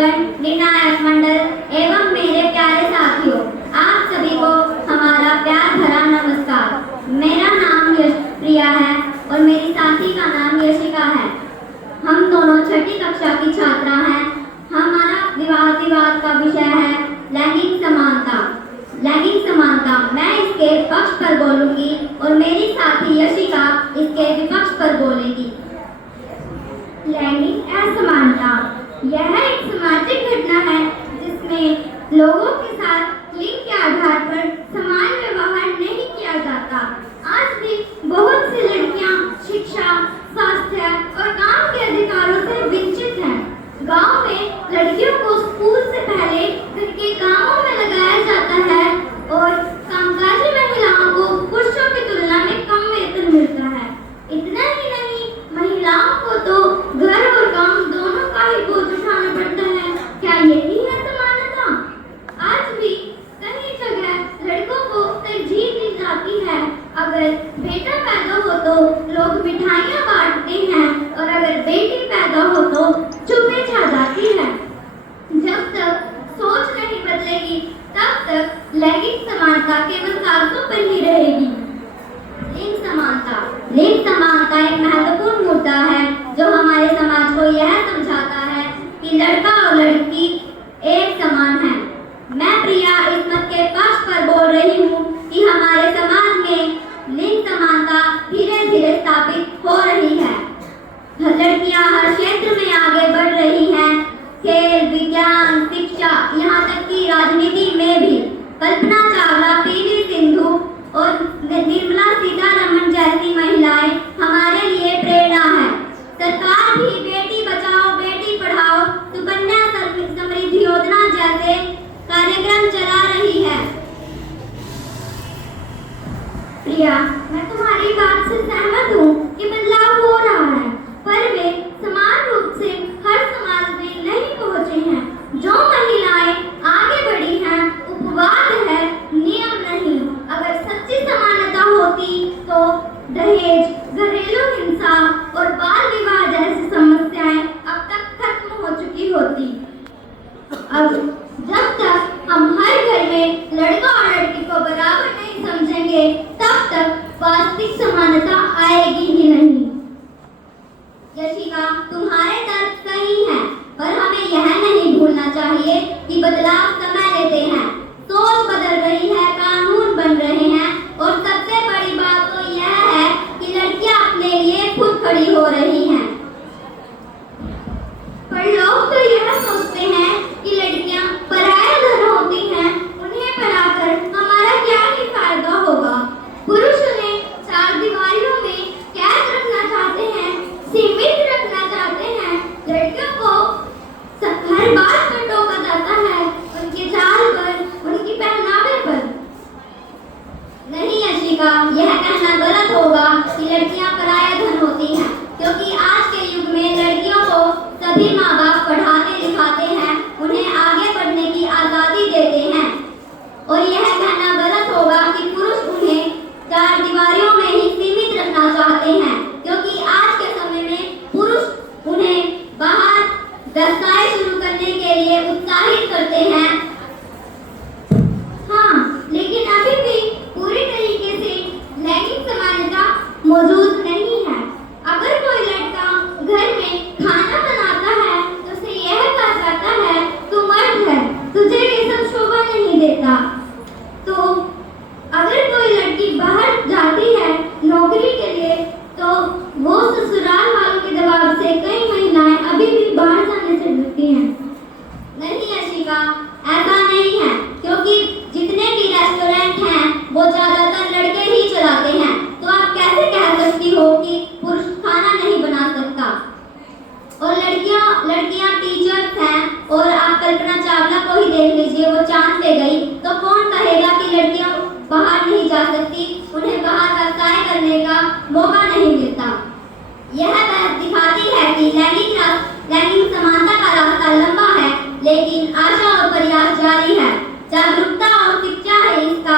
श्रद्धागण, निर्णायक मंडल एवं मेरे प्यारे साथियों, आप सभी को हमारा प्यार भरा नमस्कार। मेरा नाम प्रिया है और मेरी साथी का नाम यशिका है। हम दोनों छठी कक्षा की छात्रा हैं। हमारा विवाद का विषय है लैंगिक समानता। लैंगिक समानता, मैं इसके पक्ष पर बोलूंगी और मेरी साथी यशिका इसके विपक्ष पर बोलेगी। लैंगिक असमानता यह एक सामाजिक घटना है जिसमें लोगों के साथ लिंग के आधार पर समान व्यवहार नहीं किया जाता। आज भी बहुत सी लड़कियां शिक्षा, स्वास्थ्य और काम के अधिकारों से वंचित हैं। गांव में लड़कियों को स्कूल से पहले घर के कामों में लगाया जाता है और कामकाजी महिलाओं को पुरुषों की तुलना में कम वेतन मिलता है। इतना ही नहीं, महिलाओं को तो घर और काम दोनों का ही बोझ उठाना पड़ता है। क्या यही है समानता? आज भी कई जगह लड़कों को तरजीह दी जाती है। अगर बेटा पैदा हो तो लोग मिठाइयाँ बांटते हैं और अगर बेटी पैदा हो तो चुप्पी छा जाती है। जब तक सोच नहीं बदलेगी तब तक लैंगिक समानता केवल कागजों पर ही रहेगी। लिंग समानता, लिंग समानता एक महत्वपूर्ण मुद्दा है जो हमारे समाज को यह समझाता है कि लड़का और लड़की एक समान है। मैं प्रिया इस मत के पक्ष पर बोल रही हूँ कि हमारे समाज में लिंग समानता धीरे धीरे स्थापित हो रही है। लड़कियां हर क्षेत्र में आगे बढ़ रही हैं, खेल, विज्ञान, शिक्षा, यहाँ तक कि राजनीति में भी। कल्पना चावला, पीवी सिंधु और निर्मला सीतारमण जैसी महिलाएं हमारे लिए प्रेरणा है। सरकार भी बेटी बचाओ बेटी पढ़ाओ, सुकन्या समृद्धि योजना जैसे कार्यक्रम चला रही है। प्रिया, मैं तुम्हारी बात से सहमत हूँ कि बदलाव हो रहा है, पर वे समान रूप से हर समाज में नहीं पहुँचे हैं। जो महिलाएं आगे बढ़ी हैं, उपवाद है, नियम नहीं। अगर सच्ची समानता होती तो दहेज, घरेलू हिंसा और बाल विवाह जैसी समस्याएं अब तक खत्म हो चुकी होती। अब जब तक हम हर घर में लड़का और लड़की को बराबर नहीं समझेंगे तब तक वास्तविक समानता आएगी ही नहीं। यशिका, तुम्हारे तर्क सही हैं, पर हमें यह नहीं भूलना चाहिए कि बदलाव समय लेते हैं। सोच बदल रही है, कानून बन रहे हैं और सबसे बड़ी बात तो यह है कि लड़कियां अपने लिए खुद खड़ी हो रही हैं। पर लोग तो यह सोचते हैं कि लड़कियां पराया धन होती हैं, उन्हें पढ़ाकर हमारा क्या ही फायदा होगा। पुरुष उन्हें चार दीवारियों में कैद रखना चाहते हैं, सीमित रखना चाहते हैं। लड़कियों को हर बात पर टोका जाता है, उनके चाल पर, उनकी पहनावे पर। नहीं यशिका, यह कहना गलत होगा कि लड़कियां पराया धन होती हैं, क्योंकि आज के युग में लड़कियों को सभी माँ बाप पढ़ाते लिखाते हैं, उन्हें आगे बढ़ने की आज़ादी देते हैं। और यह कहना गलत होगा कि पुरुष उन्हें चार दीवारियों में ही सीमित रखना चाहते हैं, क्योंकि आज के समय में पुरुष उन्हें बाहर व्यवसाय शुरू करने के लिए उत्साहित करते हैं। हाँ, लेकिन अभी भी पूरी तरीके से लैंगिक समानता मौजूद नहीं है। अगर कोई लड़का घर में खाना बनाता है तो उसे यह कहा जाता है तू मर्द है, तुझे ये सब शोभा नहीं देता। तो अगर कोई लड़की बाहर जाती है नौकरी के लिए तो वो ससुराल वालों के दबाव से कई महिलाएं अभी भी बाहर जाने से डरती हैं। नहीं यशिका, ऐसा नहीं है, क्योंकि जितने भी रेस्टोरेंट हैं वो ज्यादातर लड़के ही चलाते हैं। तो आप कैसे कह सकती हो कि पुरुष खाना नहीं बना सकता? और लड़कियां टीचर्स हैं, और आप कल्पना चावला को ही देख लीजिए, वो चांद पे गई, तो कौन कहेगा कि लड़कियां बाहर नहीं जा सकती, उन्हें बाहर व्यवसाय करने का मौका नहीं मिलता। यह बात दिखाती है कि लैंगिक समानता का रास्ता लंबा है, लेकिन आशा और प्रयास जारी है। जागरूकता और शिक्षा है इसका